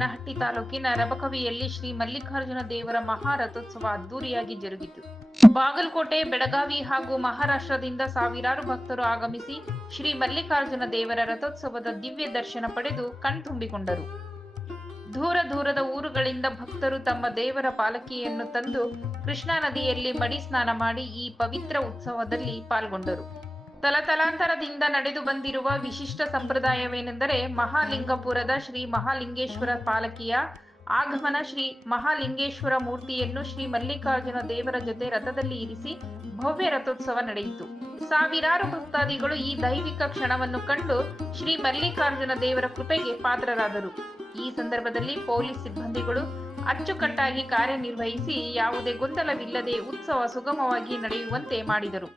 ಬನಹಟ್ಟಿ ತಾಲೂಕಿನ ರಬಕವಿಯಲ್ಲಿ ಶ್ರೀ ಮಲ್ಲಿಕಾರ್ಜುನ ದೇವರ ಮಹಾರಥೋತ್ಸವ ಅದ್ದೂರಿಯಾಗಿ ಜರುಗಿತು. ಬಾಗಲಕೋಟೆ, ಬೆಳಗಾವಿ ಹಾಗೂ ಮಹಾರಾಷ್ಟ್ರದಿಂದ ಸಾವಿರಾರು ಭಕ್ತರು ಆಗಮಿಸಿ ಶ್ರೀ ಮಲ್ಲಿಕಾರ್ಜುನ ದೇವರ ರಥೋತ್ಸವದ ದಿವ್ಯ ದರ್ಶನ ಪಡೆದು ಕಣ್ತುಂಬಿಕೊಂಡರು. ದೂರ ದೂರದ ಊರುಗಳಿಂದ ಭಕ್ತರು ತಮ್ಮ ದೇವರ ಪಾಲಕಿಯನ್ನು ತಂದು ಕೃಷ್ಣಾ ನದಿಯಲ್ಲಿ ಮಡಿ ಸ್ನಾನ ಮಾಡಿ ಈ ಪವಿತ್ರ ಉತ್ಸವದಲ್ಲಿ ಪಾಲ್ಗೊಂಡರು. ತಲತಲಾಂತರದಿಂದ ನಡೆದು ಬಂದಿರುವ ವಿಶಿಷ್ಟ ಸಂಪ್ರದಾಯವೇನೆಂದರೆ ಮಹಾಲಿಂಗಪುರದ ಶ್ರೀ ಮಹಾಲಿಂಗೇಶ್ವರ ಪಾಲಕಿಯ ಆಗಮನ. ಶ್ರೀ ಮಹಾಲಿಂಗೇಶ್ವರ ಮೂರ್ತಿಯನ್ನು ಶ್ರೀ ಮಲ್ಲಿಕಾರ್ಜುನ ದೇವರ ಜೊತೆ ರಥದಲ್ಲಿ ಇರಿಸಿ ಭವ್ಯ ರಥೋತ್ಸವ ನಡೆಯಿತು. ಸಾವಿರಾರು ಭಕ್ತಾದಿಗಳು ಈ ದೈವಿಕ ಕ್ಷಣವನ್ನು ಕಂಡು ಶ್ರೀ ಮಲ್ಲಿಕಾರ್ಜುನ ದೇವರ ಕೃಪೆಗೆ ಪಾತ್ರರಾದರು. ಈ ಸಂದರ್ಭದಲ್ಲಿ ಪೊಲೀಸ್ ಸಿಬ್ಬಂದಿಗಳು ಅಚ್ಚುಕಟ್ಟಾಗಿ ಕಾರ್ಯನಿರ್ವಹಿಸಿ ಯಾವುದೇ ಗೊಂದಲವಿಲ್ಲದೆ ಉತ್ಸವ ಸುಗಮವಾಗಿ ನಡೆಯುವಂತೆ ಮಾಡಿದರು.